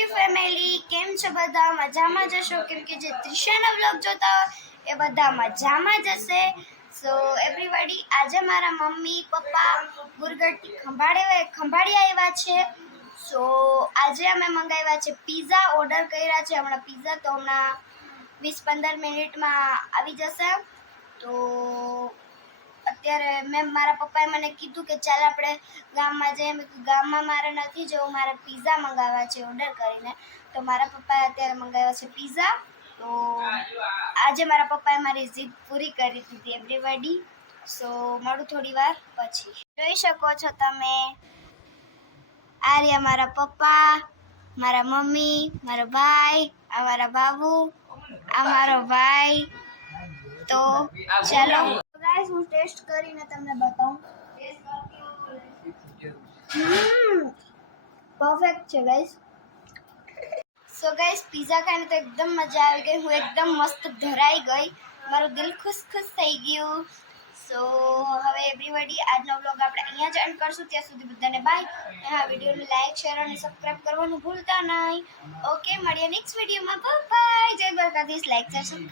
YouTube family કેમ છો બધા? મજામાં જશો? કેમ કે જે ત્રિશાના વ્લોગ જોતા હોય, એ બધા મજામાં જશે. સો એવરીબડી આજે મારા મમ્મી, પપ્પા ગુરગઢથી ખંભાળે ખંભાળી આવ્યા છે. સો આજે અમે મંગાવ્યા છે પીઝા ઓર્ડર કર્યા છે હમણાં પીઝા તો હમણાં વીસ પંદર મિનિટમાં આવી જશે. અત્યારે મેં મારા પપ્પાએ મને કીધું કે ચાલ આપણે ગામમાં જઈએ. મેં ગામમાં મારે નથી જવું, મારે પીઝા મંગાવવા છે ઓર્ડર કરીને. તો મારા પપ્પાએ અત્યારે મંગાવ્યા છે પીઝા તો આજે મારા પપ્પાએ મારી જીદ પૂરી કરી દીધી એવરીબડી સો મળું થોડી વાર પછી. જોઈ શકો છો તમે. આ રહ્યા મારા પપ્પા, મારા મમ્મી, મારો ભાઈ, આ મારા બાબુ, આ મારો ભાઈ. તો ચાલો. ટેસ્ટ કરીને તમને બતાવું. પરફેક્ટ છે ગાઈસ સો ગાઈસ પિઝા ખાઈને તો એકદમ મજા આવી ગઈ. હું એકદમ મસ્ત ધરાઈ ગઈ. મારું દિલ ખુશ ખુશ થઈ ગયું. સો હવે એવરીબડી આજનો બ્લોગ આપણે અહીંયા જ એન્ડ કરશું. ત્યાં સુધી બધાને બાય હા વિડીયોને લાઈક શેર અને સબસ્ક્રાઈબ કરવાનું ભૂલતા નહીં. ઓકે મળીએ નેક્સ્ટ વિડીયોમાં બાય જય દ્વારકાધીશ. Like share